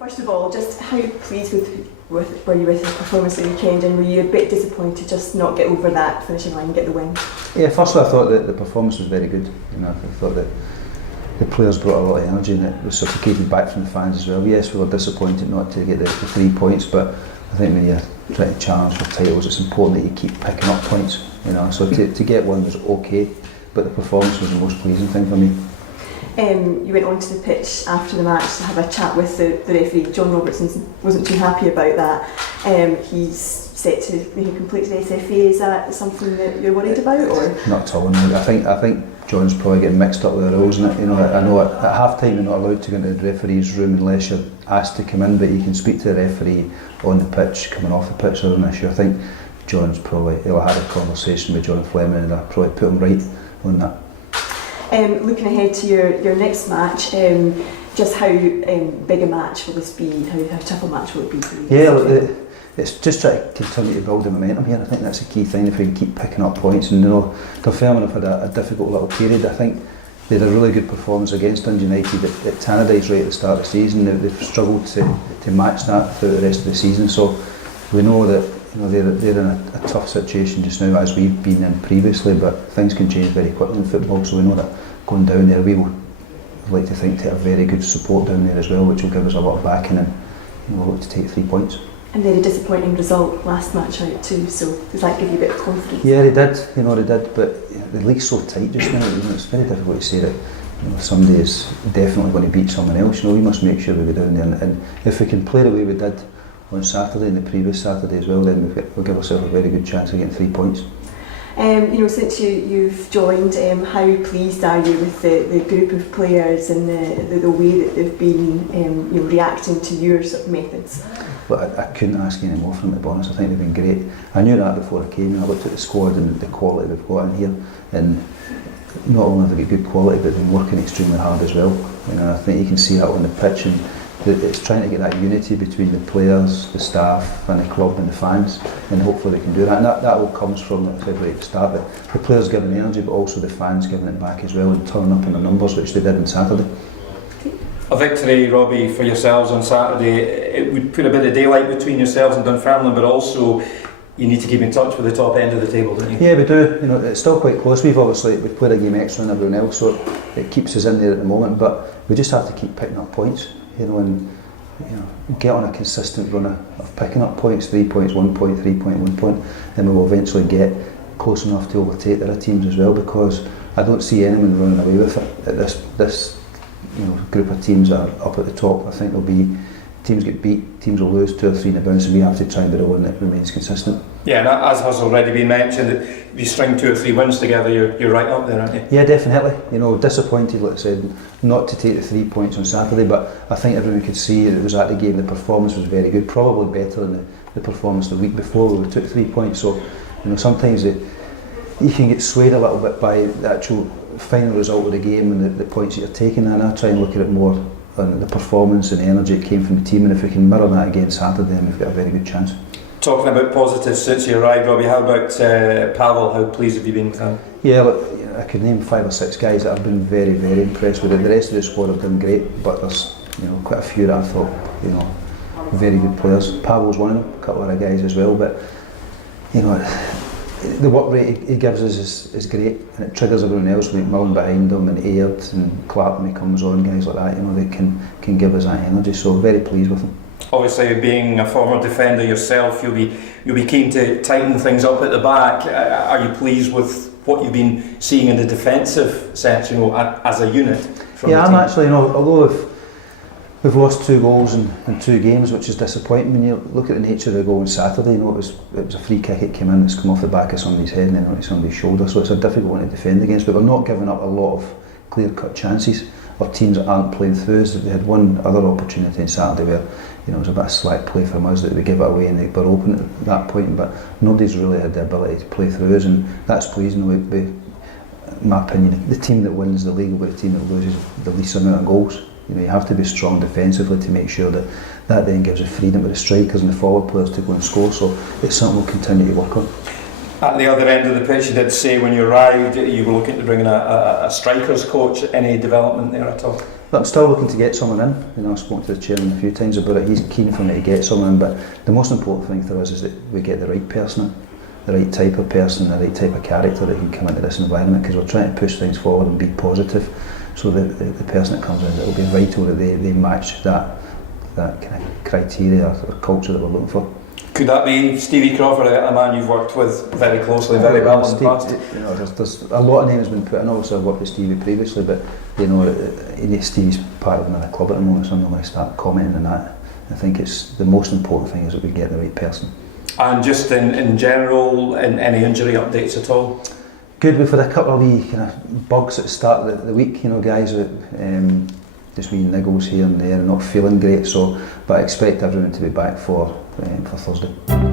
First of all, just how pleased were you with the performance of the weekend, and were you a bit disappointed just not get over that finishing line and get the win? Yeah, firstly I thought that the performance was very good. I thought that the players brought a lot of energy and it reciprocated back from the fans as well. Yes, we were disappointed not to get the 3 points, but I think when you're trying to challenge for titles, it's important that you keep picking up points. So to get one was okay, but the performance was the most pleasing thing for me. You went onto the pitch after the match to have a chat with the referee. John Robertson wasn't too happy about that. He's set to make a complaint to the SFA. Is that something that you're worried about? Or? Not at all. No. I think John's probably getting mixed up with the rules. And I know at half time you're not allowed to go into the referee's room unless you're asked to come in, but you can speak to the referee on the pitch, coming off the pitch. There's an issue. I think he'll have had a conversation with John Fleming and I'll probably put him right on that. Looking ahead to your next match, just how big a match will this be? How tough a match will it be for you? Yeah, it's just trying to continue to build the momentum here. I think that's the key thing. If we can keep picking up points, and Dunfermline have had a difficult little period. I think they had a really good performance against Dundee United at Tannadice right at the start of the season. They've struggled to match that through the rest of the season. So we know that they're in a tough situation just now, as we've been in previously, but things can change very quickly in football, so we know that going down there we will like to think to have very good support down there as well, which will give us a lot of backing, and we'll look to take 3 points. And they had a disappointing result last match out too, so does that give you a bit of confidence? Yeah, they did, but the league's so tight just now, it's very difficult to say that somebody is definitely going to beat someone else. We must make sure we go down there, and if we can play the way we did on Saturday and the previous Saturday as well, then we'll give ourselves a very good chance of getting 3 points. Since you've joined, how pleased are you with the group of players and the way that they've been reacting to your sort of methods? Well, I couldn't ask any more from them, to be honest. I think they've been great. I knew that before I came. I looked at the squad and the quality we've got in here, and not only have they got good quality, but they've been working extremely hard as well. I think you can see that on the pitch, and it's trying to get that unity between the players, the staff and the club and the fans, and hopefully they can do that. And that all comes from, like I said right at the start, the players giving energy, but also the fans giving it back as well and turning up in the numbers, which they did on Saturday. A victory, Robbie, for yourselves on Saturday, it would put a bit of daylight between yourselves and Dunfermline, but also you need to keep in touch with the top end of the table, don't you? Yeah, we do. It's still quite close. We've played a game extra than everyone else, so it keeps us in there at the moment, but we just have to keep picking up points. And get on a consistent run of picking up points, 3 points, 1 point, 3 point, 1 point, and we will eventually get close enough to overtake the other teams as well, because I don't see anyone running away with it at this group of teams that are up at the top. I think there'll be teams get beat, teams will lose 2 or 3 in the bounce, and we have to try and be the one that remains consistent. Yeah, and as has already been mentioned, if you string 2 or 3 wins together, you're right up there, aren't you? Yeah, definitely. Disappointed, like I said, not to take the 3 points on Saturday, but I think everyone could see it was at the game. The performance was very good, probably better than the performance the week before where we took 3 points. So, sometimes you can get swayed a little bit by the actual final result of the game and the points that you're taking, and I try and look at it more on the performance and the energy that came from the team, and if we can mirror that again Saturday, then we've got a very good chance. Talking about positives since you arrived, Robbie, how about Pavel? How pleased have you been with him? Yeah, look, I could name 5 or 6 guys that I've been very, very impressed with. The rest of the squad have done great, but there's quite a few that I thought very good players. Pavel's one of them, a couple of other guys as well, but the work rate he gives us is great, and it triggers everyone else. Like Milne behind him, and Aird and Clark when he comes on, guys like that. They can give us that energy. So very pleased with him. Obviously, being a former defender yourself, you'll be keen to tighten things up at the back. Are you pleased with what you've been seeing in the defensive sense, as a unit? Yeah, I'm actually. Although we've lost 2 goals in 2 games, which is disappointing. When you look at the nature of the goal on Saturday, it was a free kick. It came in, it's come off the back of somebody's head and then onto somebody's shoulder. So it's a difficult one to defend against. But we're not giving up a lot of clear-cut chances of teams that aren't playing through us. They had one other opportunity on Saturday where it was a bit of slack play from us that we give it away and they were open at that point. But nobody's really had the ability to play through us, and that's pleasing. In my opinion, the team that wins the league will be the team that loses the least amount of goals. You have to be strong defensively to make sure that then gives you freedom with the strikers and the forward players to go and score. So it's something we'll continue to work on. At the other end of the pitch, you did say when you arrived you were looking to bring in a strikers coach. Any development there at all? But I'm still looking to get someone in. You know, I've spoken to the chairman a few times about it. He's keen for me to get someone in, but the most important thing for us is that we get the right person in, the right type of person, the right type of character that can come into this environment, because we're trying to push things forward and be positive. So the person that comes in, it will be vital that they match that kind of criteria or culture that we're looking for. Could that be Stevie Crawford, a man you've worked with very closely, very well in the past? You know, there's a lot of names been put in. Obviously, I've worked with Stevie previously, but you know, Stevie's part of another club at the moment, so I'm not going to start commenting on that. I think it's the most important thing is that we get the right person. And just in general, any injury updates at all? Good. We've had a couple of wee kind of bugs at the start of the week. You know, guys with just wee niggles here and there, and not feeling great. So, but I expect everyone to be back for Thursday.